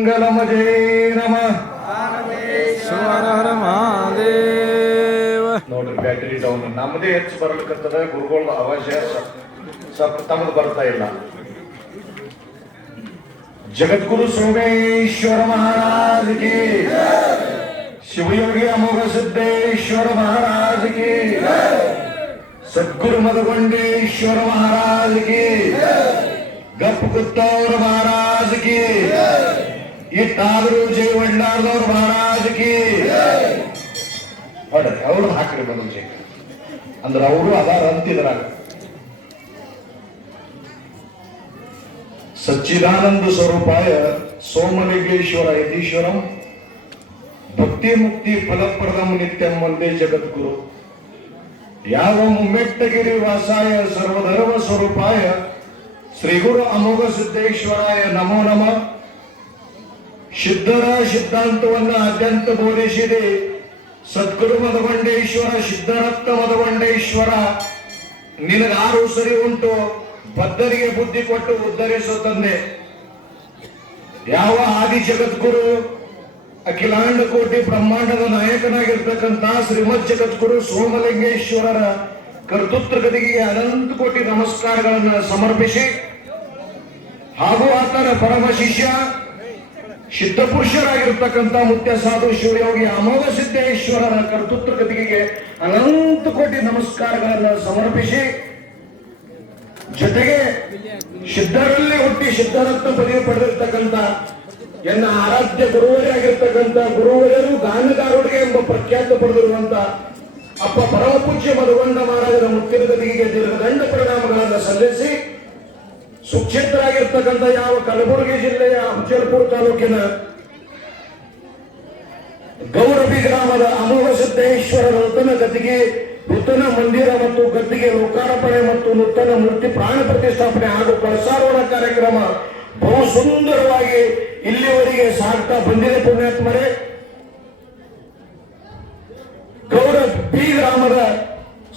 ಮಂಗಲಂ ಜಯ ನಮಃ ಹರ ಮಹಾದೇವ. ನೋಡ್ರಿ battery down ನಮ್ಮದೇ ಹೆಚ್ಚು ಬರ್ಲಿಕ್ಕತ್ತದ. ಗುರುಗಳ ಅವಶ್ಯ ಸ್ವಲ್ಪ ತಮ್ಮದು ಬರ್ತಾ ಇಲ್ಲ. ಜಗದ್ಗುರು ಸೋಮೇಶ್ವರ ಮಹಾರಾಜ್ ಕಿ, ಶಿವಯೋಗಿ ಅಮೋಘ ಸಿದ್ದೇಶ್ವರ ಮಹಾರಾಜ್ ಕಿ, ಸದ್ಗುರು ಮಧುಗೊಂಡೇಶ್ವರ ಮಹಾರಾಜ್ ಕಿ, ಗಪ್ ಕುತ್ತವ್ರ ಮಹಾರಾಜ್ ಕಿ, ಇಟ್ಟಾದರೂ ಜೈ ವಡ್ಲಾರ್ದವ್ರ ಮಹಾರಾಜ್ ಕಿ. ನೋಡ್ರಿ ಅವ್ರು ಹಾಕ್ರಿ ಬಂದು ಅಂದ್ರೆ ಅವರು ಅದಾರ ಅಂತಿದ್ರಾಗ. ಸಚ್ಚಿದಾನಂದ ಸ್ವರೂಪಾಯ ಸೋಮಲಿಂಗೇಶ್ವರ ಯತೀಶ್ವರಂ ಭಕ್ತಿ ಮುಕ್ತಿ ಫಲಪ್ರದಂ ನಿತ್ಯಂ ವಂದೇ ಜಗದ್ಗುರು. ಯಾವ ಮೆಟ್ಟಗಿರಿ ವಾಸಾಯ ಸರ್ವಧರ್ಮ ಸ್ವರೂಪಾಯ ಶ್ರೀ ಗುರು ಅಮೋಘ ಸಿದ್ದೇಶ್ವರಾಯ ನಮೋ ನಮಃ. ಸಿದ್ಧರ ಸಿದ್ಧಾಂತವನ್ನ ಅತ್ಯಂತ ಬೋಧಿಸಿದೆ ಸದ್ಗುರು ಮಧುಗೊಂಡೇಶ್ವರ ಸಿದ್ಧರತ್ನ ಮಧುಗೊಂಡೇಶ್ವರ. ನಿನಗಾರು ಸರಿ ಉಂಟು, ಬದ್ಧರಿಗೆ ಬುದ್ಧಿ ಕೊಟ್ಟು ಉದ್ಧರಿಸೋ ತಂದೆ. ಯಾವ ಆದಿ ಜಗದ್ಗುರು ಅಖಿಲಾಂಡ ಕೋಟಿ ಬ್ರಹ್ಮಾಂಡದ ನಾಯಕನಾಗಿರ್ತಕ್ಕಂಥ ಶ್ರೀಮದ್ ಜಗದ್ಗುರು ಸೋಮಲಿಂಗೇಶ್ವರರ ಕರ್ತೃತ್ವ ಗದಿಗೆ ಅನಂತ ಕೋಟಿ ನಮಸ್ಕಾರಗಳನ್ನು ಸಮರ್ಪಿಸಿ, ಹಾಗೂ ಆತನ ಪರಮ ಶಿಷ್ಯ ಸಿದ್ಧ ಪುರುಷರಾಗಿರ್ತಕ್ಕಂಥ ಮುಖ್ಯ ಸಾಧು ಶಿವಯೋಗಿ ಅಮೋಘ ಸಿದ್ದೇಶ್ವರರ ಕರ್ತೃತ್ವ ಗದಿಗೆ ಅನಂತ ಕೋಟಿ ನಮಸ್ಕಾರಗಳನ್ನು ಸಮರ್ಪಿಸಿ, ಜೊತೆಗೆ ಸಿದ್ಧರಲ್ಲಿ ಹುಟ್ಟಿ ಸಿದ್ಧರತ್ನ ಪದವಿ ಪಡೆದಿರ್ತಕ್ಕಂಥ ಎನ್ನ ಆರಾಧ್ಯ ಗುರುವರಿಯಾಗಿರ್ತಕ್ಕಂಥ ಗುರುವರಿಯರು ಗಾನಗಾರುಡಿಗೆ ಎಂಬ ಪ್ರಖ್ಯಾತ ಪಡೆದಿರುವಂತ ಅಪ್ಪ ಪರಮ ಪೂಜ್ಯ ಮಧುಗೊಂಡ ಮಹಾರಾಜರ ಮುಖ್ಯದ ಗದಿಗೆ ದೀರ್ಘದಂಡ ಪರಿಣಾಮಗಳನ್ನು ಸಲ್ಲಿಸಿ, ಸುಕ್ಷೇತ್ರರಾಗಿರ್ತಕ್ಕಂಥ ಯಾವ ಕಲಬುರಗಿ ಜಿಲ್ಲೆಯ ಅಫಜಲ್ಪುರ ತಾಲೂಕಿನ ಗೌರವಿ ಗ್ರಾಮದ ಅಮೋಘ ಸಿದ್ದೇಶ್ವರ ನೂತನ ಗದ್ದಿಗೆ ನೂತನ ಮಂದಿರ ಮತ್ತು ಗದ್ದಿಗೆ ಲೋಕಾರ್ಪಣೆ ಮತ್ತು ನೂತನ ಮೂರ್ತಿ ಪ್ರಾಣ ಪ್ರತಿಷ್ಠಾಪನೆ ಹಾಗೂ ಕಳಸಾರೋಹಣ ಕಾರ್ಯಕ್ರಮ ಬಹು ಸುಂದರವಾಗಿ ಇಲ್ಲಿವರೆಗೆ ಸಾಗ್ತಾ ಬಂದಿದೆ. ಪುಣ್ಯಾತ್ಮರೇ, ಗೌರವಿ ಗ್ರಾಮದ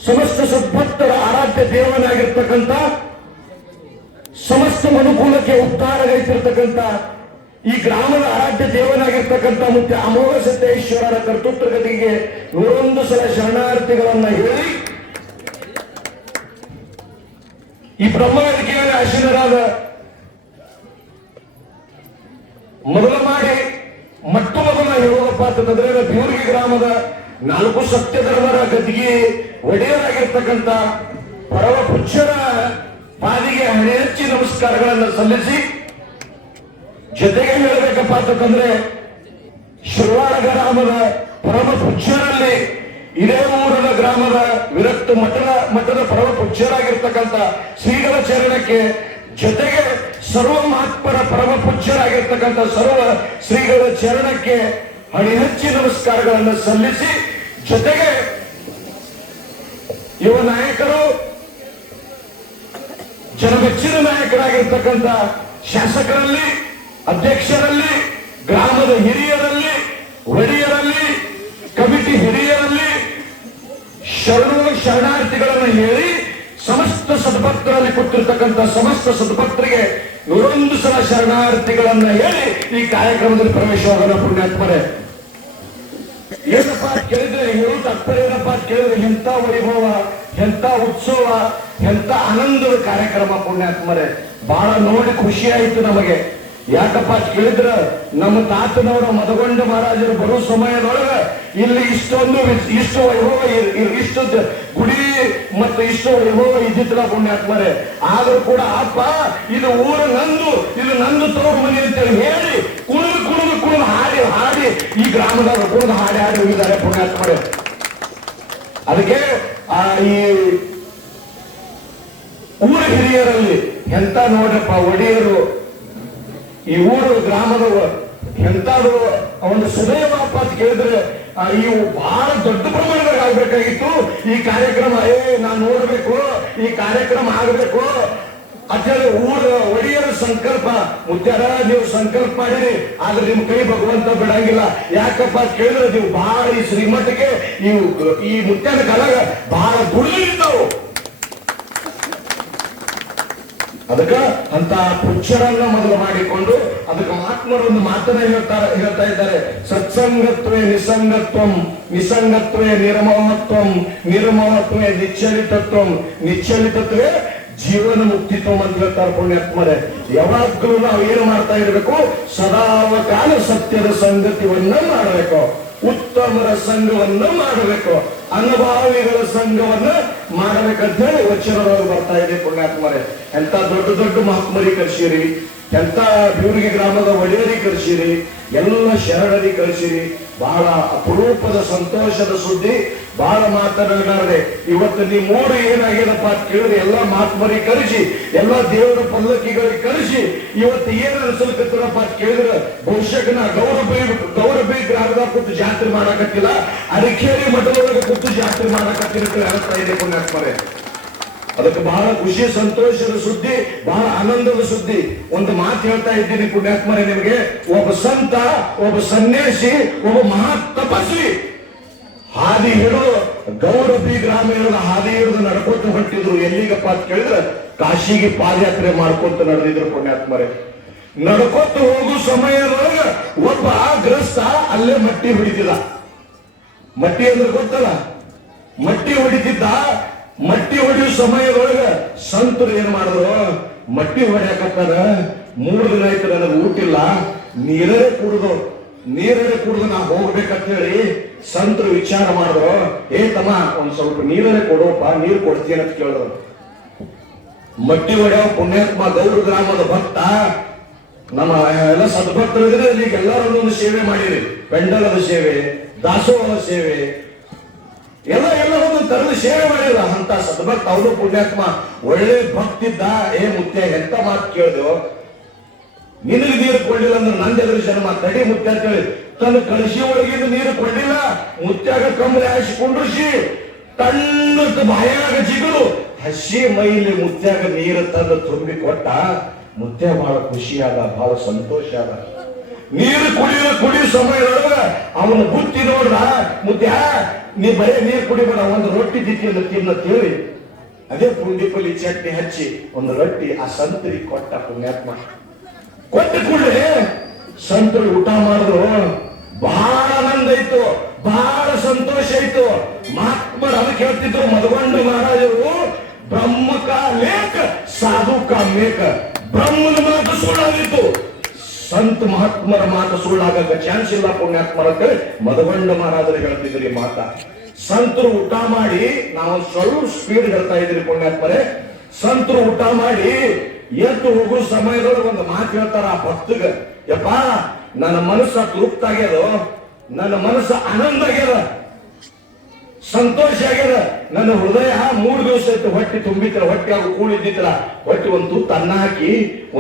ಸಮಸ್ತ ಸದ್ಭಕ್ತರ ಆರಾಧ್ಯ ದೇವನಾಗಿರ್ತಕ್ಕಂಥ, ಸಮಸ್ತ ಮನುಕೂಲಕ್ಕೆ ಉದ್ಧಾರಗೈತಿರ್ತಕ್ಕಂಥ ಈ ಗ್ರಾಮದ ಆರಾಧ್ಯ ದೇವನಾಗಿರ್ತಕ್ಕಂಥ ಮುಖ್ಯ ಅಮೋಘ ಸಿದ್ದೇಶ್ವರರ ಕರ್ತೃತ್ವ ಗದಿಗೆ 101 ಸಲ ಶರಣಾರ್ಥಿಗಳನ್ನ ಹೇಳಿ, ಈ ಬ್ರಹ್ಮವೇದಿಕೆಯಲ್ಲಿ ಆಶೀನರಾದ ಮೊದಲ ಮಾಡಿ ಮೊಟ್ಟ ಮೊದಲ ಹೇಳೋದಪ್ಪ ಅಂತಂದ್ರೆ ಬ್ಯೂರ್ಗಿ ಗ್ರಾಮದ 4 ಸತ್ಯ ಧರ್ಮರ ಗದ್ದಿಗೆ ಒಡೆಯರಾಗಿರ್ತಕ್ಕಂಥ ಪರಮ ಪುಚ್ಚರ ಪಾದಿಗೆ ಹಣೆ ಹಚ್ಚಿ ನಮಸ್ಕಾರಗಳನ್ನು ಸಲ್ಲಿಸಿ, ಜೊತೆಗೆ ಹೇಳಬೇಕಪ್ಪ ಅಂತಂದ್ರೆ ಶಿರವಾಡ ಗ್ರಾಮದ ಪರಮ ಪುಚ್ಚರಲ್ಲಿ ಇದೇ ಊರದ ಗ್ರಾಮದ ವಿರಕ್ತ ಮಠದ ಪರಮ ಪುಚ್ಚರಾಗಿರ್ತಕ್ಕಂಥ ಶ್ರೀಗಳ ಚರಣಕ್ಕೆ, ಜೊತೆಗೆ ಸರ್ವ ಮಹಾತ್ಮರ ಪರಮ ಪುಚ್ಚರಾಗಿರ್ತಕ್ಕಂಥ ಸರ್ವ ಶ್ರೀಗಳ ಚರಣಕ್ಕೆ ಹಣೆ ಹಚ್ಚಿ ನಮಸ್ಕಾರಗಳನ್ನು ಸಲ್ಲಿಸಿ, ಜೊತೆಗೆ ಯುವ ನಾಯಕರು ಜನಮೆಚ್ಚಿನ ನಾಯಕರಾಗಿರ್ತಕ್ಕಂಥ ಶಾಸಕರಲ್ಲಿ, ಅಧ್ಯಕ್ಷರಲ್ಲಿ, ಗ್ರಾಮದ ಹಿರಿಯರಲ್ಲಿ, ಒಡೆಯರಲ್ಲಿ, ಕಮಿಟಿ ಹಿರಿಯರಲ್ಲಿ ಶರಣಾರ್ಥಿಗಳನ್ನು ಹೇಳಿ, ಸಮಸ್ತ ಸದ್ಭಕ್ತರಲ್ಲಿ ಕೊಟ್ಟಿರ್ತಕ್ಕಂಥ ಸಮಸ್ತ ಸದ್ಭಕ್ತರಿಗೆ 101 ಸಲ ಶರಣಾರ್ಥಿಗಳನ್ನ ಹೇಳಿ ಈ ಕಾರ್ಯಕ್ರಮದಲ್ಲಿ ಪ್ರವೇಶವಾಗೋಣ. ಪುಣ್ಯಾತ್ಮರೇ, ಏನಪ್ಪ ಕೇಳಿದ್ರೆ ಹೇಳು ತಾತ್ಪರ್ಯ ಏನಪ್ಪ ಕೇಳಿದ್ರೆ ಎಂತ ವೈಭವ, ಎಂತ ಉತ್ಸವ, ಎಂತ ಆನಂದದ ಕಾರ್ಯಕ್ರಮ. ಪುಣ್ಯಾತ್ಮರೇ, ಬಹಳ ನೋಡಿ ಖುಷಿ ಆಯಿತು ನಮಗೆ. ಯಾಕಪ್ಪ ಕೇಳಿದ್ರ ನಮ್ಮ ತಾತನವರ ಮಧುಗೊಂಡ ಮಹಾರಾಜರು ಬರೋ ಸಮಯದೊಳಗ ಇಲ್ಲಿ ಇಷ್ಟು ವೈಭವ, ಇಷ್ಟು ಗುಡಿ ಮತ್ತು ಇಷ್ಟು ವೈಭವ ಇದ್ದಿಲ್ಲ. ಪುಣ್ಯಾತ್ಮರೇ, ಆದ್ರೂ ಕೂಡ ಅಪ್ಪ ಇದು ಊರು ನಂದು, ಇದು ನಂದು ತೋರು ಮನೆ ಅಂತೇಳಿ ಹೇಳಿ ಕುಣಿದು ಹಾಡಿ ಈ ಗ್ರಾಮದವರು ಕುಣಿದು ಹಾಡಿ ಹೋಗಿದ್ದಾರೆ. ಪುಣ್ಯಾತ್ಮರೇ, ಅದಕ್ಕೆ ಈ ಊರ ಹಿರಿಯರಲ್ಲಿ ಎಂತ ನೋಡ್ರಪ್ಪ ಒಡೆಯರು, ಈ ಊರು ಗ್ರಾಮದ ಎಂತಾದ್ರು ಒಂದು ಸುದೈವಪ್ಪ ಅಂತ ಕೇಳಿದ್ರೆ ಇವು ಬಹಳ ದೊಡ್ಡ ಪ್ರಮಾಣದಾಗ ಆಗ್ಬೇಕಾಗಿತ್ತು ಈ ಕಾರ್ಯಕ್ರಮ. ನಾನು ನೋಡ್ಬೇಕು, ಈ ಕಾರ್ಯಕ್ರಮ ಆಗಬೇಕು ಅಂತೇಳಿ ಊರ ಒಡೆಯರ ಸಂಕಲ್ಪ. ಮುತ್ಯಾರ ನೀವು ಸಂಕಲ್ಪ ಮಾಡಿರಿ, ಆದ್ರೆ ನಿಮ್ ಕೈ ಭಗವಂತ ಬಿಡಂಗಿಲ್ಲ. ಯಾಕಪ್ಪ ಅಂತ ಕೇಳಿದ್ರೆ ನೀವು ಬಹಳ ಈ ಶ್ರೀಮಠಕ್ಕೆ ಈ ಮುತ್ಯಾನ ಕಾಲಾಗ ಬಹಳ ದುಡಿದಿರ್ತಾವು. ಅದಕ್ಕ ಅಂತ ಪುಚ್ಚರನ್ನ ಮೊದಲು ಮಾಡಿಕೊಂಡು ಅದಕ್ಕೆ ಮಹಾತ್ಮರು ಒಂದು ಮಾತನ್ನ ಹೇಳ್ತಾ ಇದ್ದಾರೆ. ಸತ್ಸಂಗತ್ವೇ ನಿಸಂಗತ್ವಂ, ನಿಸಂಗತ್ವೇ ನಿರ್ಮೋಹತ್ವಂ, ನಿರ್ಮೋಹತ್ವೇ ನಿಶ್ಚಲಿತತ್ವಂ, ನಿಶ್ಚಲಿತತ್ವೇ ಜೀವನ ಮುಕ್ತಿತ್ವಂ ಅಂತ ಹೇಳ್ತಾರೆ ಪುಣ್ಯಾತ್ಮರೇ. ಯಾವಾಗಲೂ ನಾವು ಏನು ಮಾಡ್ತಾ ಇರಬೇಕು, ಸದಾವಕಾಲ ಸತ್ಯದ ಸಂಗತಿಯನ್ನ ಮಾಡಬೇಕು, ಉತ್ತಮರ ಸಂಘವನ್ನ ಮಾಡಬೇಕು, ಅನುಭಾವಿಗಳ ಸಂಘವನ್ನ ಮಾಡಬೇಕಂತ ಹೇಳಿ ವಚನದೊಳಗೆ ಬರ್ತಾ ಇದೆ ಪುಣ್ಯಾತ್ಮರೇ. ಎಂತ ದೊಡ್ಡ ದೊಡ್ಡ ಮಹಾತ್ಮರಿ ಕರ್ಸಿರಿ, ಎಂತ ಬ್ಯೂರಿಗೆ ಗ್ರಾಮದ ಒಡೆಯರಿ ಕರ್ಸಿರಿ, ಎಲ್ಲ ಶರಣರಿ ಕಳಿಸಿರಿ. ಬಹಳ ಅಪರೂಪದ ಸಂತೋಷದ ಸುದ್ದಿ, ಬಹಳ ಮಾತನಾಡಿದೆ. ಇವತ್ತು ನೀವು ಮೂರು ಏನಾಗ್ಯದಪ್ಪ ಅಂತ ಕೇಳಿದ್ರೆ ಎಲ್ಲ ಮಹಾತ್ಮರಿ ಕರೆಸಿ, ಎಲ್ಲ ದೇವರ ಪಲ್ಲಕ್ಕಿಗಳಿಗೆ ಕರೆಸಿ ಇವತ್ತು ಏನ್ ಅನ್ಸಲ್ಕತ್ತರಪ್ಪ ಅಂತ ಕೇಳಿದ್ರೆ ಬಹುಶಃ ನಾ ಗೌರಬಿ ಗ್ರಾಮದಾಗ ಕೂತು ಜಾತ್ರೆ ಮಾಡಕತ್ತಿಲ್ಲ, ಅರಿಕೇರಿ ಮಠದೊಳಗೆ ಕೂತು ಜಾತ್ರೆ ಮಾಡಕತ್ತಿರುತ್ತೆ ಅನಿಸ್ತಾ ಇದೆ ಪುಣ್ಯಾತ್ಮರೇ. ಅದಕ್ಕೆ ಬಹಳ ಖುಷಿ ಸಂತೋಷದ ಸುದ್ದಿ, ಬಹಳ ಆನಂದದ ಸುದ್ದಿ. ಒಂದು ಮಾತು ಹೇಳ್ತಾ ಇದ್ದೀನಿ ಪುಣ್ಯಾತ್ಮರೇ ನಿಮಗೆ. ಒಬ್ಬ ಸಂತ, ಒಬ್ಬ ಸನ್ಯಾಸಿ, ಒಬ್ಬ ಮಹಾ ತಪಸ್ವಿ ಹಾದಿ ಹಿಡಿದು ಗೌರಬಿ ಗ್ರಾಮೀಣದ ಹಾದಿ ಹಿಡಿದು ನಡ್ಕೊತ ಹೊಂಟಿದ್ರು. ಎಲ್ಲಿಗಪ್ಪ ಅಂತ ಕೇಳಿದ್ರೆ ಕಾಶಿಗೆ ಪಾದಯಾತ್ರೆ ಮಾಡ್ಕೊಂತ ನಡೆದಿದ್ರು ಪುಣ್ಯಾತ್ಮರೇ. ನಡ್ಕೊತ ಹೋಗೋ ಸಮಯದೊಳಗ ಒಬ್ಬ ಗ್ರಸ್ತ ಅಲ್ಲೇ ಮಟ್ಟಿ ಹೊಡಿತಿದ್ದ. ಮಟ್ಟಿ ಅಂದ್ರೆ ಗೊತ್ತಲ್ಲ, ಮಟ್ಟಿ ಹೊಡಿತಿದ್ದ. ಮಟ್ಟಿ ಹೊಡೆಯುವ ಸಮಯದೊಳಗ ಸಂತರು ಏನ್ ಮಾಡಿದ್ರು, ಮಟ್ಟಿ ಹೊಡ್ಯಾಕತ್ತಾರ, 3 ದಿನ ಆಯ್ತು ನನಗೆ ಊಟಿಲ್ಲ, ನೀರೇ ಕುಡಿದು ನಾ ಹೋಗ್ಬೇಕಂತ ಹೇಳಿ ಸಂತರು ವಿಚಾರ ಮಾಡಿದ್ರು. ಏ ತಮ್ಮ ಒಂದ್ ಸ್ವಲ್ಪ ನೀರೇ ಕೊಡೋಪ್ಪ, ನೀರು ಕೊಡ್ತೀನಿ ಅಂತ ಕೇಳಿದ್ರು. ಮಟ್ಟಿ ಹೊಡೆಯೋ ಪುಣ್ಯಾತ್ಮ ಗೌರ ಗ್ರಾಮದ ಭಕ್ತ, ನಮ್ಮ ಎಲ್ಲ ಸದ್ಭಕ್ತರಿದ್ರೆ ಇಲ್ಲಿಗೆ ಎಲ್ಲರೊಂದೊಂದು ಸೇವೆ ಮಾಡಿರಿ. ಪೆಂಡಲದ ಸೇವೆ, ದಾಸೋಹದ ಸೇವೆ, ಎಲ್ಲ ಒಂದು ತರದ ಸೇವೆ ಮಾಡಿಲ್ಲ ಅಂತ ಸದ್ಭಕ್ತ. ಅವನು ಪುಣ್ಯಾತ್ಮ ಒಳ್ಳೆ ಭಕ್ತಿದ್ದ. ಏ ಮುತ್ಯ ಎಂತ ಮಾತು ಕೇಳಿದೆವು, ನಿನಗೆ ನೀರು ಕೊಡ್ಲಿಲ್ಲ ಅಂದ್ರೆ ನಂದೆದ್ರ ಜನ್ಮ ತಡಿ ಮುತ್ಯ ಅಂತ ಹೇಳಿ ತನ್ನ ಕಳಶಿ ಒಳಗಿಂದ ನೀರು ಕೊಡ್ಲಿಲ್ಲ. ಮುತ್ಯಾಗ ಕಂಬಳಿ ಹಾಸಿ ಕುಂಡ್ರಿಸಿ ತಣ್ಣದ ಬಾಯಾಗ ಜಿಗಲು ಹಸಿ ಮೈಲಿ ಮುತ್ಯಾಗ ನೀರು ತಂದು ತುಂಬಿ ಕೊಟ್ಟ. ಮುತ್ಯ ಬಹಳ ಖುಷಿಯಾದ, ಬಹಳ ಸಂತೋಷ ಆದ. ನೀರು ಕುಡಿಯೋ ಸಮಯದೊಳಗ ಅವನ ಬುತ್ತಿ ನೋಡ್ರ, ಮುತ್ಯ ನೀ ಬರೇ ನೀರು ಕುಡಿಬೇಡ, ಒಂದು ರೊಟ್ಟಿ ತಿನ್ನ ತಿನ್ನತ್ತೇಳಿ ಅದೇ ಪುಂಡಿಪಲ್ಲಿ ಚಟ್ನಿ ಹಚ್ಚಿ ಒಂದು ರೊಟ್ಟಿ ಆ ಸಂತರಿಗೆ ಕೊಟ್ಟ ಪುಣ್ಯಾತ್ಮ. ಕೊಟ್ಟ ಕೂಡಲೇ ಸಂತರು ಊಟ ಮಾಡಿದ್ರು. ಬಹಳ ಆನಂದ ಇತ್ತು, ಬಹಳ ಸಂತೋಷ ಇತ್ತು. ಮಹಾತ್ಮರು ಅದಕ್ಕೆ ಹೇಳ್ತಿದ್ರು, ಮಧುಗೊಂಡ ಮಹಾರಾಜರು ಬ್ರಹ್ಮ ಕಾ ಲೇಖ ಸಾಧು ಕಾ ಮೇಕ. ಬ್ರಹ್ಮನ ಮಾತು ಸುಳ್ಳಾಗಿತ್ತು, ಸಂತ ಮಹಾತ್ಮರ ಮಾತು ಸುಳ್ಳಾಗಕ್ಕೆ ಚಾನ್ಸ್ ಇಲ್ಲ ಪುಣ್ಯಾತ್ಮರ ಅಂತ ಮಧುಗೊಂಡ ಮಹಾರಾಜರು ಹೇಳ್ತಿದ್ರಿ ಮಾತ. ಸಂತರು ಊಟ ಮಾಡಿ, ನಾವು ಸ್ವಲ್ಪ ಸ್ಪೀಡ್ ಹೇಳ್ತಾ ಇದ್ರಿ ಪುಣ್ಯಾತ್ಮರೇ. ಸಂತರು ಊಟ ಮಾಡಿ ಎದ್ದು ಹೋಗೋ ಸಮಯದೊಳಗೆ ಒಂದು ಮಾತು ಹೇಳ್ತಾರ ಆ ಭಕ್ತಗ, ಯಪ್ಪ ನನ್ನ ಮನಸ್ಸ ತೃಪ್ತ ಆಗ್ಯದ, ನನ್ನ ಮನಸ್ಸ ಆನಂದ ಆಗ್ಯದ, ಸಂತೋಷ ಆಗ್ಯದ. ನನ್ನ ಹೃದಯ 3 ದಿವಸ ಆಯ್ತು ಹೊಟ್ಟೆ ತುಂಬಿತ್ರ, ಹೊಟ್ಟೆ ಆಗ ಕೂಳಿದ್ದಿತ್ರ, ಹೊಟ್ಟೆ ಒಂದು ತುತ್ತು ಅನ್ನ ಹಾಕಿ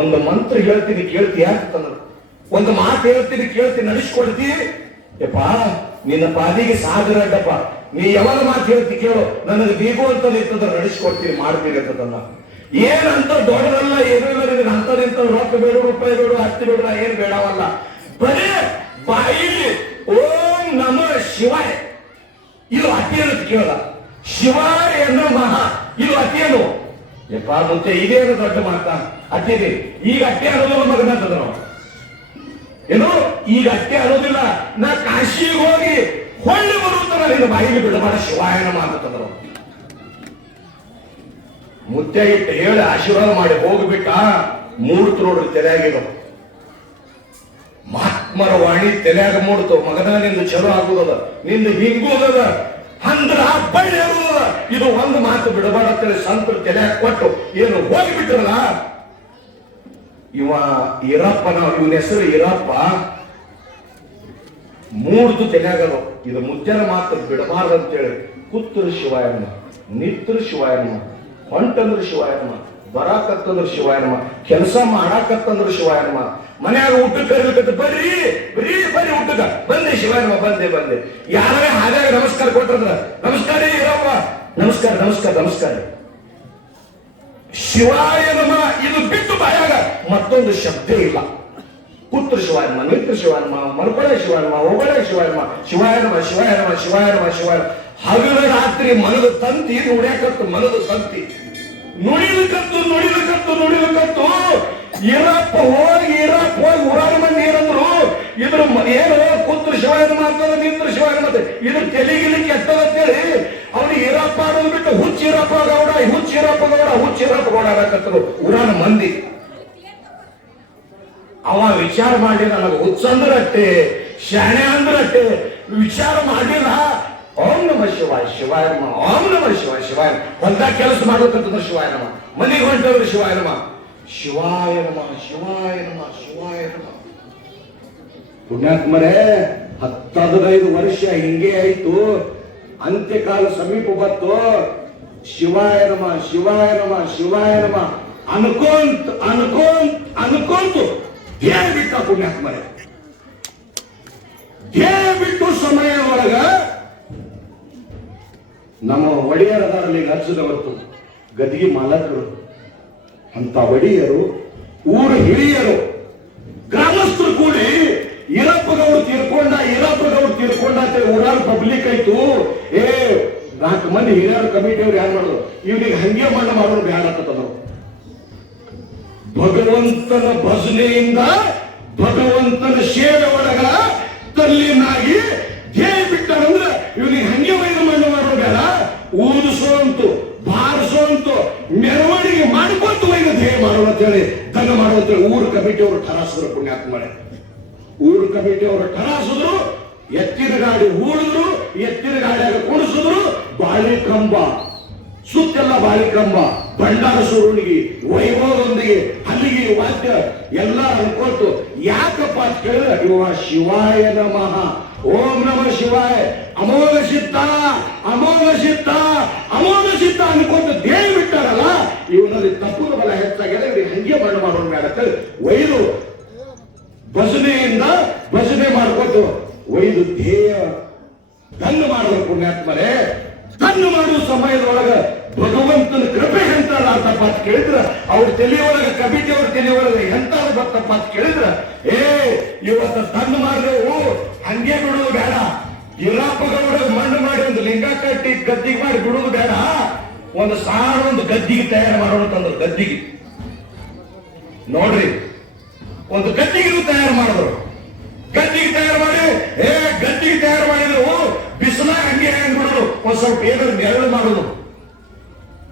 ಒಂದು ಮಂತ್ರ ಹೇಳ್ತೀನಿ ಕೇಳ್ತೀಯ ಅಂತಂದ್ರು. ಒಂದು ಮಾತು ಹೇಳ್ತೀನಿ ಕೇಳ್ತೀನಿ ನಡೆಸ್ಕೊಡ್ತಿ. ಯಪ್ಪ ನಿನ್ನ ಪಾದಿಗೆ ಸಾಗರಡ್ಡಪ್ಪ, ನೀ ಯಾವಾಗ ಮಾತು ಹೇಳ್ತಿ ಕೇಳು, ನನಗೆ ಬೀಗು ಅಂತ ನಿಂತಂದ್ರೆ ನಡೆಸ್ಕೊಡ್ತೀನಿ, ಮಾಡ್ತೀನಿ ಅಂತಂದ. ಏನಂತ ದೊಡ್ಡದಲ್ಲ, ಏನೂ ಇಲ್ಲ, ನಿನಗೆ ಅಂತದಿಂತ ರೊಕ್ಕ ಬೇಡ, ರೂಪಾಯಿ ಬೇಡ, ಹತ್ತಿ ಬೇಡ, ಏನ್ ಬೇಡವಲ್ಲ, ಬರೇ ಬಾಯಿಲಿ ಓಂ ನಮ ಶಿವಾಯ, ಇದು ಅತಿಯನು ಕೇಳ. ಶಿವಾಯ ಅನ್ನೋ ಮಹಾ, ಇದು ಅತಿಯನು. ಯಪ್ಪ ಮುಂಚೆ ಇದೇನು ದೊಡ್ಡ ಮಾತಾ ಅತ್ತಿದೆ, ಈಗ ಅಟ್ಟೆ ಅನ್ನೋದು ಮಗನಂತದ ನಾವು ಏನು, ಈಗ ಅಟ್ಟೆ ಅನ್ನೋದಿಲ್ಲ. ನಾ ಕಾಶಿಗೆ ಹೋಗಿ ಹೊಳ್ಳಿ ಬರುತ್ತಾರ ನಿನ್ನ ಬಾಯಿಗೆ ಬಿಡಬಾರ ಶಿವಾಯನ ಮಾತಂದ್ರು. ಮುತ್ಯ ಇಟ್ಟು ಹೇಳಿ ಆಶೀರ್ವಾದ ಮಾಡಿ ಹೋಗ್ಬಿಟ್ಟ. 3 ನೋಡ್ರಿ ತೆರೆಯಾಗಿದವು. ಮಹಾತ್ಮರ ವಾಣಿ ತೆರೆಯಾಗ ಮೂಡ್ತು, ಮಗನ ನಿಂದು ಚಲೋ ಆಗುದದ, ನಿಂದು ಹಿಂಗೋದದ ಅಂದ್ರ ಬಳ್ಳಿ ಆಗುದದ, ಇದು ಒಂದು ಮಾತು ಬಿಡಬಾರ ಅಂತೇಳಿ ಸಂತರು ತೆರೆಯಾಗ ಕೊಟ್ಟು ಏನು ಹೋಗಿಬಿಟ್ರಲ್ಲ. ಇವ ಈರಪ್ಪ, ನಾವು ಇವನ ಹೆಸರು ಈರಪ್ಪ. 3 ತೆರೆಯಾಗದು, ಇದು ಮುತ್ಯನ ಮಾತು ಬಿಡಬಾರ್ದು ಅಂತೇಳಿ ಕೂತರು ಶಿವಾಯಮ್ಮ, ನಿತ್ತರು ಶಿವಾಯಮ್ಮ, ಹೊಂಟಂದ್ರು ಶಿವಾಯಮ್ಮ, ಬರಾಕತ್ತಂದ್ರು ಶಿವಾಯಮ್ಮ, ಕೆಲಸ ಮಾಡಾಕತ್ತಂದ್ರು ಶಿವಾಯಮ್ಮ, ಮನ್ಯಾಗ ಊಟಕ್ಕೆ ಕರಿಬೇಕಂತ ಬರ್ರಿ ಬರ್ರಿ ಬರ್ರಿ ಊಟಕ್ಕ ಬಂದೆ ಶಿವಾಯಮ್ಮ, ಬಂದೆ. ಯಾರೇ ಹಾಗಾಗಿ ನಮಸ್ಕಾರ ಕೊಟ್ಟಂದ್ರ ನಮಸ್ಕಾರ ಇರಪ್ಪ, ನಮಸ್ಕಾರ ನಮಸ್ಕಾರ ನಮಸ್ಕಾರ ಶಿವಾಯ ನಮ, ಇದು ಬಿಟ್ಟು ಬಾಯಾಗ ಮತ್ತೊಂದು ಶಬ್ದ ಇಲ್ಲ. ಕೂತ್ರ ಶಿವಾಯಮ್ಮ, ನಿತ್ರ ಶಿವಾಯಮ್ಮ, ಮಲ್ಕೊಳೆ ಶಿವಾಯಮ್ಮ, ಹೋಗಳೆ ಶಿವಾಯಮ್ಮ, ಶಿವಾಯನಮ ಶಿವಾಯನಮ ಶಿವಾಯನಮ ಶಿವಾಯ. ಹಗಲ ರಾತ್ರಿ ಮನದ ತಂತಿ ನುಡ್ಯಾಕತ್ತು, ಮನದ ತಂತಿ ನುಡಿಲಕತ್ತು ಇರಪ್ಪ ಹೋಗಿ ಊರಾಗ ಮಂದಿ ಏನಂದ್ರು ಇದ್ರ ಏನು ಕೂತ್ರ ಶಿವಾಯನ ಮಾತಾಡ ನಿಂತ್ರ ಶಿವಾಯನ ಮಾತಾಡ ಇದ್ರ ತೆಲಿಗಿಲಿ ಕೆಟ್ಟದಂತೇಳಿ ಅವ್ರಿಗೆ ಇರಪ್ಪ ಅನ್ನೋದು ಬಿಟ್ಟು ಹುಚ್ಚಿರಪ್ಪ ಗೌಡ ಅನ್ನಕತ್ತರು ಊರಾನ ಮಂದಿ. ಅವ ವಿಚಾರ ಮಾಡಿ ನನಗೆ ಹುಚ್ಚಂದ್ರಟ್ಟೆ ಶಾಣೆ ಅಂದ್ರಟ್ಟೆ ವಿಚಾರ ಮಾಡಿಲ್ಲ. ಓಂ ನಮ ಶಿವಾಯ ಶಿವಾಯ ನಮ, ಓಂ ನಮ ಶಿವಾಯ ಶಿವಾಯ. ಹೊಲ್ದಾಗ ಕೆಲಸ ಮಾಡ್ಬೇಕಂತಂದ್ರೆ ಶಿವಾಯ ನಮ, ಮನೆಗೆ ಹೊಂಟವ್ರು ಶಿವಾಯ ನಮ, ಶಿವಾಯ ನಮ ಶಿವಾಯ ನಮ ಶಿವಾಯ ನಮ. ಪುಣ್ಯಾತ್ಮರೇ 10-15 ವರ್ಷ ಹಿಂಗೆ ಆಯ್ತು. ಅಂತ್ಯಕಾಲ ಸಮೀಪ ಬತ್ತು. ಶಿವಾಯ ನಮ ಶಿವಾಯ ನಮ ಶಿವಾಯ ನಮ ಅನ್ಕೊಂತು ಧ್ಯೇಯ ಬಿಟ್ಟ ಪುಣ್ಯಾತ್ಮರೇ. ಧ್ಯೇಯ ಬಿಟ್ಟು ಸಮಯ ಒಳಗ ನಮ್ಮ ಒಡೆಯರದಾರಲ್ಲಿ ಹಚ್ಚಿದವತ್ತು ಗದಿಗೆ ಮಾಲಕರು ಅಂತ ಒಡೆಯರು, ಊರ ಹಿರಿಯರು, ಗ್ರಾಮಸ್ಥರು ಕೂಡಿ ಈರಪ್ಪಗೌಡ ತೀರ್ಕೊಂಡ ಊರಾಗ ಪಬ್ಲಿಕ್ ಆಯ್ತು. 4 ಮಂದಿ ಹಿರಿಯರು ಕಮಿಟಿಯವ್ರು ಯಾರು ಮಾಡೋದು ಇವ್ರಿಗೆ ಹಂಗೆ ಮಣ್ಣು ಮಾಡೋರು ಬ್ಯಾಡ ಅಂತಂದ್ರು. ಭಗವಂತನ ಭಜನೆಯಿಂದ ಭಗವಂತನ ಸೇವೆ ಒಳಗ ತಲ್ಲಿನಾಗಿ ಧ್ಯೇಯ ಬಿಟ್ಟಾರಂದ್ರೆ ಇವನಿಗೆ ಹಂಗೆ ವೈದ್ಯ ಮಣ್ಣು ಮಾಡೋರು ಬೇಡ, ಊದಿಸೋಂತು ಬಾರಿಸೋಂತು ಮೆರವಣಿಗೆ ಮಾಡ್ಕೊಂತ ವೈದ್ಯ ಧ್ಯೇಯ ಮಾಡೋಣ ಅಂತೇಳಿ ದಂಗ ಮಾಡುವಂತೇಳಿ ಊರು ಕಮಿಟಿಯವರು ಠರಾಸಿದ್ರು. ಪುಣ್ಯಾತ್ಮರೇ, ಊರು ಕಮಿಟಿಯವರು ಠರಾಸಿದ್ರು. ಎತ್ತಿನ ಗಾಡಿ ಹೂಡಿದ್ರು, ಎತ್ತಿನ ಗಾಡಿಯಾಗ ಕುಣಿಸಿದ್ರು. ಬಾಳಿ ಕಂಬ ಸುತ್ತೆಲ್ಲ ಬಾಳಿ ಕಂಬ, ಭಂಡಾರ ಸುರುಣಿಗೆ ವೈಭವದೊಂದಿಗೆ ಹಲ್ಲಿಗೆ ವಾದ್ಯ ಎಲ್ಲ ಅನ್ಕೊಳ್ತು. ಯಾಕಪ್ಪ ಅಂತ ಕೇಳಿದ್ರೆ ಇವ ಶಿವಾಯ ನಮಃ, ಓಂ ನಮ ಶಿವಾಯ, ಅಮೋಘ ಚಿತ್ತ ಅನ್ಕೊಂತ ಧ್ಯೇಯ ಬಿಟ್ಟಾರಲ್ಲ, ಇವನಲ್ಲಿ ತಪ್ಪುದ ಬಲ ಹೆಚ್ಚಾಗಿದೆ. ಇವ್ರಿಗೆ ಹಂಗೆ ಮಣ್ಣು ಮಾಡೋಣ ಬೇಡ ಅಂತೇಳಿ ಒಯ್ದು ಭಜನೆ ಮಾಡ್ಕೊಟ್ಟು ಒಯ್ದು ಧ್ಯೇಯ ತನ್ನ ಮಾಡಿದ್ರು. ಪುಣ್ಯಾತ್ಮರೇ, ತನ್ನ ಮಾಡುವ ಸಮಯದೊಳಗ ಭಗವಂತನ ಕೃಪೆ ಎಂತಾರ ಅಂತಪ್ಪ ಅಂತ ಕೇಳಿದ್ರ ಅವ್ರ ತಲೆಯೊಳಗ ಕಮಿಟಿ ಅವ್ರ ತಲೆಯೊಳಗ ಎಂತಾರ ಬರ್ತಪ್ಪ ಅಂತ ಕೇಳಿದ್ರ ಇವತ್ತು ತನ್ನ ಮಾಡಿದೆವು ಹಂಗೆ ಬಿಡುವುದು ಬೇಡ. ಈರಪ್ಪಗೌಡ ಮಣ್ಣು ಮಾಡಿ ಒಂದು ಲಿಂಗ ಕಟ್ಟಿ ಗದ್ದಿಗೆ ಮಾಡಿ ಬಿಡುವುದು ಬೇಡ, ಒಂದು ಗದ್ದಿಗೆ ತಯಾರು ಮಾಡೋಣ ತಂದ್ರು. ಗದ್ದಿಗೆ ನೋಡ್ರಿ, ಒಂದು ಗದ್ದಿಗೆ ತಯಾರು ಮಾಡಿದ್ರು. ಗದ್ದಿಗೆ ತಯಾರು ಮಾಡಿದ್ರು ಬಿಸಿಲಾಗ ಹಂಗೆ ಹೆಂಗ್ ಬಿಡೋದು, ಒಂದ್ ಸ್ವಲ್ಪ ಏನಾದ್ರು ನೆರಳು ಮಾಡೋದು.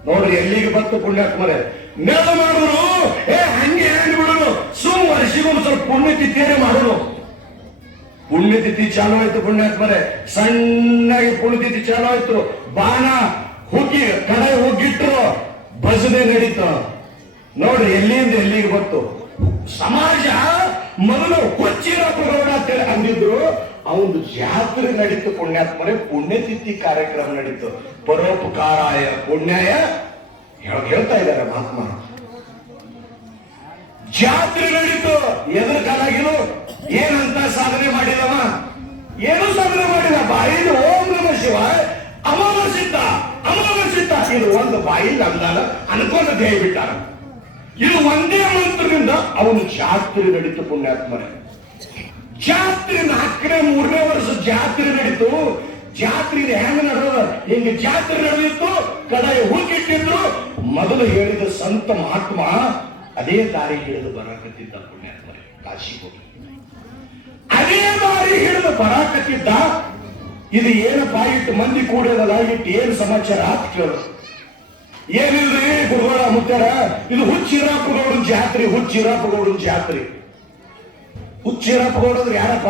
ನೋಡ್ರಿ ಎಲ್ಲಿಗೆ ಬಂತು ಪುಣ್ಯಾತ್ಮರೇ, ನೆರಳು ಮಾಡೋದು ಹಂಗೆ ಹೆಂಗ್ ಬಿಡೋದು. ವರ್ಷಿಗೊಂದು ಸ್ವಲ್ಪ ಪುಣ್ಯತಿಥಿಯೇ ಮಾಡೋದು. ಪುಣ್ಯತಿಥಿ ಚಾಲು ಆಯ್ತು ಪುಣ್ಯಾತ್ಮರೇ, ಸಣ್ಣಾಗಿ ಪುಣ್ಯತಿಥಿ ಚಾಲು ಆಯ್ತು. ಬಾಣ ಹುಗ್ಗಿ ಕಡೆ ಹುಗ್ಗಿಟ್ರು, ಭಜನೆ ನಡೀತು. ನೋಡ್ರಿ ಎಲ್ಲಿಂದ ಎಲ್ಲಿಗೆ ಬಂತು. ಸಮಾಜ ಮೊದಲು ಹುಚ್ಚಿರಪ್ಪಗೌಡ ಅಂತೇಳಿ ಅಂದಿದ್ರು, ಅವನು ಜಾತ್ರೆ ನಡೀತು ಪುಣ್ಯಾತ್ಮರೇ. ಪುಣ್ಯತಿಥಿ ಕಾರ್ಯಕ್ರಮ ನಡೀತು. ಪರೋಪಕಾರಾಯ ಪುಣ್ಯಾಯ ಹೇಳ್ತಾ ಇದ್ದಾರೆ ಮಹಾತ್ಮ. ಜಾತ್ರೆ ನಡೀತು. ಎದ್ರ ಕಾಲಾಗಿಲು ಏನಂತ ಸಾಧನೆ ಮಾಡಿದವ, ಏನು ಸಾಧನೆ ಮಾಡಿದ. ಬಾಯಿಲು ಓಂ ನಮ ಶಿವಾಯ ಅಮೋಘ ಸಿದ್ಧ ಇದು ಒಂದು ಬಾಯಿಲ್ ಅಂದಾನ ಅನ್ಕೊಂಡು ಧ್ಯೇಯ ಬಿಟ್ಟಾರ. ಇದು ಒಂದೇ ಮಂತ್ರದಿಂದ ಅವನು ಜಾತ್ರೆ ನಡೀತು ಪುಣ್ಯಾತ್ಮರೇ. ಜಾತ್ರೆ 4ನೇ 3ನೇ ವರ್ಷ ಜಾತ್ರೆ ನಡೀತು. ಜಾತ್ರೆ ಹೆಂಗ ನಡೆದ, ಹಿಂಗೆ ಜಾತ್ರೆ ನಡೆದಿತ್ತು. ಕಡೆಯ ಹೂಕಿಟ್ಟಿದ್ರು. ಮೊದಲು ಹೇಳಿದ ಸಂತ ಮಹಾತ್ಮ ಅದೇ ದಾರಿ ಹಿಡಿದು ಬರಾಕತ್ತಿದ್ದ ಪುಣ್ಯಾತ್ಮರೇ. ಕಾಶಿಗೆ ಹೋಗಿ ಅದೇ ದಾರಿ ಹಿಡಿದು ಬರಾಕತ್ತಿದ್ದ. ಇದು ಏನಪ್ಪ ಇಟ್ಟು ಮಂದಿ ಕೂಡೋದಲ್ಲ, ಇಟ್ಟು ಏನು ಸಮಾಚಾರ ಅಂತ ಕೇಳು. ಏನಿಲ್ರಿ ಗುರುಗಳ ಮುತ್ಯಾರ, ಇದು ಹುಚ್ಚಿರಪ್ಪಗೌಡನ ಜಾತ್ರೆ. ಹುಚ್ಚಿರಪ್ಪಗೌಡಂದ್ರೆ ಯಾರಪ್ಪ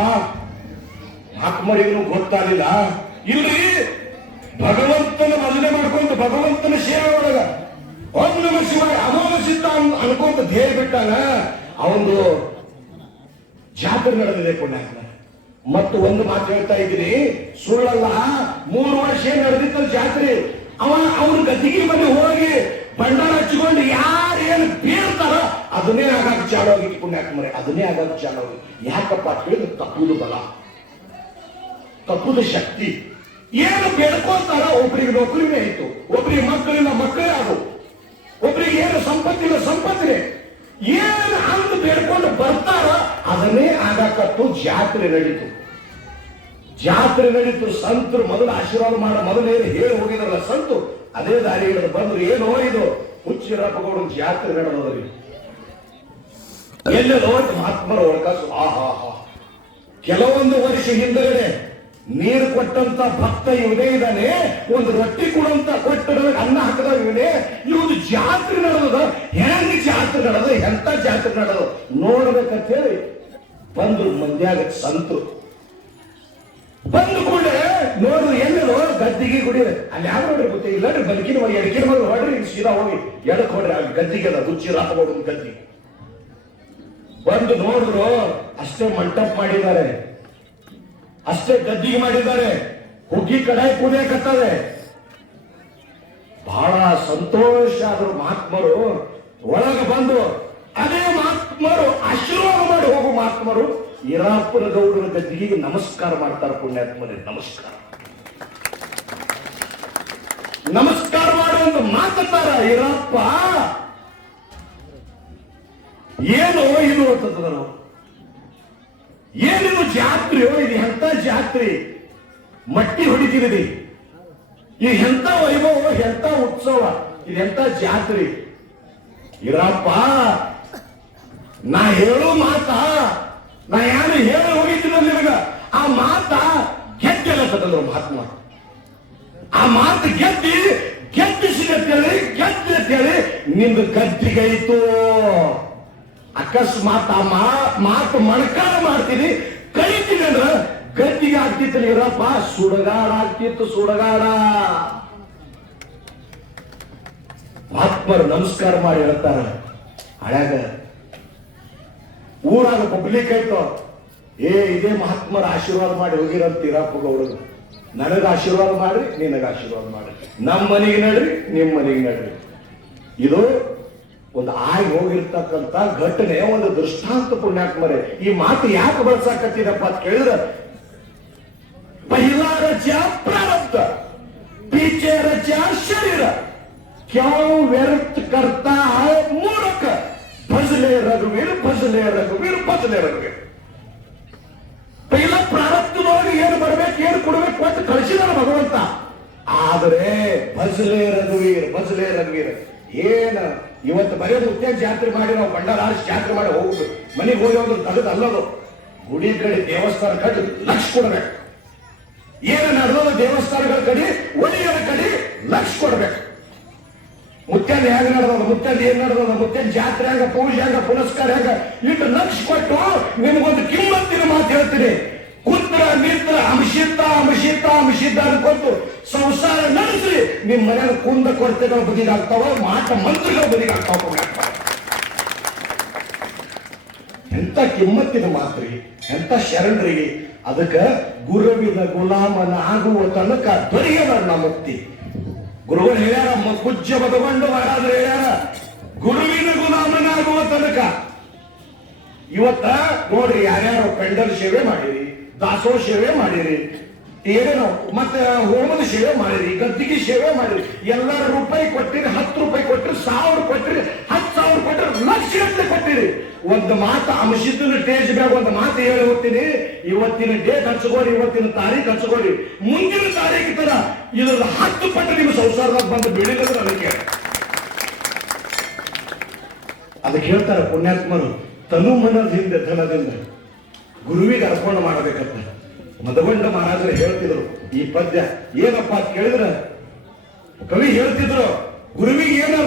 ಮಹಾತ್ಮರಿಗೂ ಗೊತ್ತಾಗಲಿಲ್ಲ. ಇಲ್ರಿ, ಭಗವಂತನ ಭಜನೆ ಮಾಡ್ಕೊಂತ ಭಗವಂತನ ಸೇವೆ ಒಳಗ ಓಂ ನಮ ಶಿವಾಯ ಅಮೋಘ ಸಿದ್ಧ ಅನ್ಕೊಂತ ಧ್ಯೇಯ ಬಿಟ್ಟಾನ. ಅವನು ಜಾತ್ರೆ ನಡೆದಿದೆ ಪುಣ್ಯಾತ್ಮ. ಮತ್ತು ಒಂದು ಮಾತು ಹೇಳ್ತಾ ಇದ್ದೀನಿ, ಸುಳ್ಳಲ್ಲ. 3 ವರ್ಷ ನಡೆದಿತ್ತಲ್ಲ ಜಾತ್ರೆ. ಅವನು ಗದ್ದಿಗೆ ಮನೆ ಹೋಗಿ ಭಂಡಾರ ಹಚ್ಚಿಕೊಂಡು ಯಾರು ಏನು ಬೀಳ್ತಾರ ಅದನ್ನೇ ಆಗಾಕ ಚಾಲು ಆಗಿತ್ತು ಪುಣ್ಯಾತ್ಮರೇ. ಅದನ್ನೇ ಆಗಾಕ ಚಾಲು ಆಗಿ. ಯಾಕಪ್ಪ ಅಂತ ಹೇಳಿದ್ರೆ ತಪ್ಪುದು ಬಲ, ತಪ್ಪುದು ಶಕ್ತಿ. ಏನು ಬೇಡ್ಕೋತಾರ, ಒಬ್ರಿಗೆ ನೌಕರಿನೇ ಆಯ್ತು, ಒಬ್ರಿಗೆ ಮಕ್ಕಳಿಲ್ಲ ಮಕ್ಕಳೇ ಆಗು, ಒಬ್ರಿಗೆ ಏನು ಸಂಪತ್ತಿನೇ ಏನು ಅಂತ ಬೇಡ್ಕೊಂಡು ಬರ್ತಾರ ಅದನ್ನೇ ಆಗಾಕತ್ತು. ಜಾತ್ರೆ ನಡೀತು. ಸಂತರು ಮೊದಲು ಆಶೀರ್ವಾದ ಮಾಡೋ ಮೊದಲೇನು ಹೇಳಿ ಹೋಗಿದ್ರಲ್ಲ ಸಂತು, ಅದೇ ದಾರಿ ಬಂದ್ರು. ಏನು ಇದು ಹುಚ್ಚಿರಪ್ಪಗೌಡ ಜಾತ್ರೆ ನಡೆದದ್ರಿ. ಎಲ್ಲೆಲ್ಲೋ ಮಹಾತ್ಮರ ಒಳಕಾಸು ಆಹಾ. ಕೆಲವೊಂದು ವರ್ಷ ಹಿಂದಗಡೆ ನೀರು ಕೊಟ್ಟಂತ ಭಕ್ತ ಇವನೇ ಇದ್ದಾನೆ, ಒಂದು ರೊಟ್ಟಿ ಕೊಡುವಂತ ಕೊಟ್ಟ ಅನ್ನ ಹಾಕದ ಇವನೇ. ಇವ್ದು ಜಾತ್ರೆ ನಡೆದ, ಹೆಂಗ್ ಜಾತ್ರೆ ನಡೆದ, ಎಂತ ಜಾತ್ರೆ ನಡೆದ ನೋಡ್ಬೇಕಂತ ಹೇಳಿ ಬಂದ್ರು ಮಂದ್ಯಾಗ ಸಂತರು. ಬಂದು ಕೂಡ ನೋಡ್ರಿ ಎಲ್ಲರೂ ಗದ್ದಿಗೆ ಕುಡಿಯೋದು ಅಲ್ಲಿ ಯಾವ ನೋಡ್ರಿ ಗೊತ್ತೇ ಇಲ್ಲ. ಬದುಕಿನ ಮನೆ ಎಡಕಿನ ಮನೆ ನೋಡ್ರಿ, ಸೀದಾ ಹೋಗಿ ಎಡಕ್ ಹೊಡ್ರಿ ಅಲ್ಲಿ ಗದ್ದಿಗೆ ಅದ ಹುಚ್ಚಿರಾಪಗೌಡ ಗದ್ದಿ. ಬಂದು ನೋಡಿದ್ರು ಅಷ್ಟೇ ಮಂಟಪ ಮಾಡಿದ್ದಾರೆ, ಅಷ್ಟೇ ಗದ್ದಿಗೆ ಮಾಡಿದ್ದಾರೆ, ಹುಗ್ಗಿ ಕಡಾಯಿ ಕುದಿಯಕತ್ತದೆ. ಬಹಳ ಸಂತೋಷ ಆದ್ರು ಮಹಾತ್ಮರು. ಒಳಗೆ ಬಂದು ಅದೇ ಮಹಾತ್ಮರು ಆಶೀರ್ವಾದ ಮಾಡಿ ಹೋಗು ಮಹಾತ್ಮರು ಈರಪ್ಪನ ಗೌಡರ ಗದ್ದಿಗೆ ನಮಸ್ಕಾರ ಮಾಡ್ತಾರೆ. ಪುಣ್ಯಾತ್ಮರೇ ನಮಸ್ಕಾರ ನಮಸ್ಕಾರ ಮಾಡುವಂತ ಮಾತಾಡ್ತಾರ. ಈರಪ್ಪ ಏನು ಇದು ಅಂತಂದ್ರ ಏನಿದು ಜಾತ್ರೆಯೋ, ಇದು ಎಂತ ಜಾತ್ರೆ, ಮಟ್ಟಿ ಹೊಡಿತೀರಿ, ಇದು ಎಂತ ವೈಭವ, ಎಂತ ಉತ್ಸವ, ಇದೆಂತ ಜಾತ್ರೆ. ಈರಪ್ಪ ನಾ ಹೇಳೋ ಮಾತ ನಾ ಯಾರು ಹೇಳಿ ಹೋಗಿದ್ದೀನಿ ನಿನಗ, ಆ ಮಾತ ಗೆದ್ದಲ್ಲ ಮಹಾತ್ಮ. ಆ ಮಾತು ಗೆದ್ದಿಸಿದತ್ತೇಳಿ ನಿಂದು ಗದ್ದಿಗೈತು. ಅಕಸ್ಮಾತ್ ಆ ಮಾತು ಮಣಕಾರ ಮಾಡ್ತೀನಿ ಕಳಿತೀನಿ ಅಂದ್ರ ಗದ್ದಿಗೆ ಆಗ್ತಿತ್ತು ನೀರಪ್ಪ, ಸುಡಗಾಡ ಆಗ್ತಿತ್ತು, ಸುಡಗಾಡ. ಮಹಾತ್ಮರು ನಮಸ್ಕಾರ ಮಾಡಿ ಹೇಳ್ತಾರ. ಹಳ್ಯಾಗ ಊರಾಗ ಪಬ್ಲಿಕ್ ಆಯ್ತು, ಇದೇ ಮಹಾತ್ಮರ ಆಶೀರ್ವಾದ ಮಾಡಿ ಹೋಗಿರಂತ ಈರಪ್ಪಗೌಡರು. ನನಗ ಆಶೀರ್ವಾದ ಮಾಡ್ರಿ, ನಿನಗ ಆಶೀರ್ವಾದ ಮಾಡ್ರಿ, ನಮ್ಮ ಮನೆಗೆ ನಡ್ರಿ, ನಿಮ್ಮ ಮನೆಗೆ ನಡ್ರಿ. ಇದು ಒಂದು ಆಗಿ ಹೋಗಿರ್ತಕ್ಕಂಥ ಘಟನೆ, ಒಂದು ದೃಷ್ಟಾಂತ. ಪುಣ್ಯಾತ್ಮರೇ ಈ ಮಾತು ಯಾಕೆ ಬಳಸಾಕತ್ತಿದಪ್ಪ ಅಂತ ಕೇಳಿದ್ರೆ, पहिला रचा प्रारब्ध, पीछे रचा शरीर, क्यों व्यर्थ करता है मूर्ख, भजले रघुवीर भजले रघुवीर भजले रघुवीर. पहिला ಪ್ರಾರಬ್ಧದೊಳಗೆ ಏನು ಬರ್ಬೇಕು, ಏನು ಕೊಡ್ಬೇಕು ಕೊಟ್ಟು ಕಳಿಸಿದಾರ ಭಗವಂತ. ಆದ್ರೆ ಭಜಲೆ ರಘುವೀರ್ ಏನ ಇವತ್ತು ಬರೆಯೋದು ಉತ್ತೇಜ ಜಾತ್ರೆ ಮಾಡಿ ನಾವು ಬಂಡಾರ ಜಾತ್ರೆ ಮಾಡಿ ಹೋಗುದು, ಮನೆಗೆ ಹೋಗಿ ಹೋದ್ರು ತಗದು ಅಲ್ಲದು. ಗುಡಿ ಕಡೆ ದೇವಸ್ಥಾನ ಕಡೆ ಲಕ್ಷ ಕೊಡ್ಬೇಕು, ಏನು ನಡೆದ ದೇವಸ್ಥಾನಗಳ ಕಡೆ ಒಡೆಯರ ಕಡೆ ಲಕ್ಷ ಕೊಡ್ಬೇಕು. ಮುತ್ಯಂದ ಹೆಂಗ ನಡೆದ, ಮುತ್ಯಂದ ಏನ್ ನಡೆದ, ಮುತ್ಯಂದ ಜಾತ್ರೆ ಹಂಗ, ಪೂಜೆ ಹಂಗ, ಪುನಸ್ಕಾರ ಹಂಗ, ಇಟ್ಟು ಲಕ್ಷ ಕೊಟ್ಟು ನಿಮ್ಗೊಂದು ಕಿಮ್ಮತ್ತಿನ ಮಾತು ಹೇಳ್ತೀನಿ. ಕುತ್ರ ನಿತ್ರ ಅಮಿಷಿದ್ದ ಅನ್ಕೊಟ್ಟು ಸಂಸಾರ ನಡೆಸಿ ನಿಮ್ ಮನೆಯ ಕುಂದ ಕೊರತೆಗಳು ಬದಿಗಾಗ್ತಾವ, ಮಾಟ ಮಂತ್ರಗಳು ಬದಿಗಾಗ್ತಾವ. ಎಂತ ಕಿಮ್ಮತ್ತಿನ ಮಾತ್ರಿ, ಎಂತ ಶರಣರಿಗೆ. ಅದಕ್ಕ ಗುರುವಿನ ಗುಲಾಮನ ಆಗುವ ತನಕ ದೊರೆಯದ ಮುಕ್ತಿ. ಗುರುಗಳು ಹೇಳ್ಯಾರ, ಪೂಜ್ಯ ಬದಗೊಂಡು ಮಹಾರಾಜರು ಹೇಳ್ಯಾರ, ಗುರುವಿನ ಗುಲಾಮನಾಗುವ ತನಕ. ಇವತ್ತ ನೋಡ್ರಿ, ಯಾರ್ಯಾರು ಪೆಂಡಲ್ ಸೇವೆ ಮಾಡಿರಿ, ದಾಸೋ ಸೇವೆ ಮಾಡಿರಿ, ಏನೋ ಮತ್ತೆ ಹೋಮದ ಸೇವೆ ಮಾಡಿರಿ, ಗದ್ದಿಗೆ ಸೇವೆ ಮಾಡಿರಿ, ಎಲ್ಲರ ರೂಪಾಯಿ ಕೊಟ್ಟಿರಿ, 10 ರೂಪಾಯಿ ಕೊಟ್ಟಿರಿ, 1000 ಕೊಟ್ಟಿರಿ, 10,000 ಕೊಟ್ಟಿರಿ, ಲಕ್ಷ ಗಟ್ಟಲೆ ಕೊಟ್ಟಿರಿ. ಒಂದು ಮಾತು ಅಂಶಿದ್ದ ಟೇಜ್ ಬ್ಯಾಗ ಒಂದು ಮಾತು ಹೇಳಿ ಹೋಗ್ತೀನಿ. ಇವತ್ತಿನ ಡೇಟ್ ಹಚ್ಕೋರಿ, ಇವತ್ತಿನ ತಾರೀಖು ಹಚ್ಕೋರಿ, ಮುಂದಿನ ತಾರೀಖು ತರ ಇದ್ರ 10 ಪಟ್ಟು ನಿಮ್ಮ ಸಂಸಾರದಾಗ ಬಂದು ಬೆಳಿಲಿದ್ರೆ ಅದಕ್ಕೆ ಹೇಳ್ತಾರೆ ಪುಣ್ಯಾತ್ಮರು, ತನು ಮನದಿಂದ ಧನದಿಂದ ಗುರುವಿಗೆ ಅರ್ಪಣ ಮಾಡಬೇಕಂತ. ಮದಗೊಂಡ ಮಹಾರಾಜರು ಹೇಳ್ತಿದ್ರು ಈ ಪದ್ಯ. ಏನಪ್ಪಾ ಅಂತ ಕೇಳಿದ್ರ ಕವಿ ಹೇಳ್ತಿದ್ರು, ಗುರುವಿಗೆ ಏನು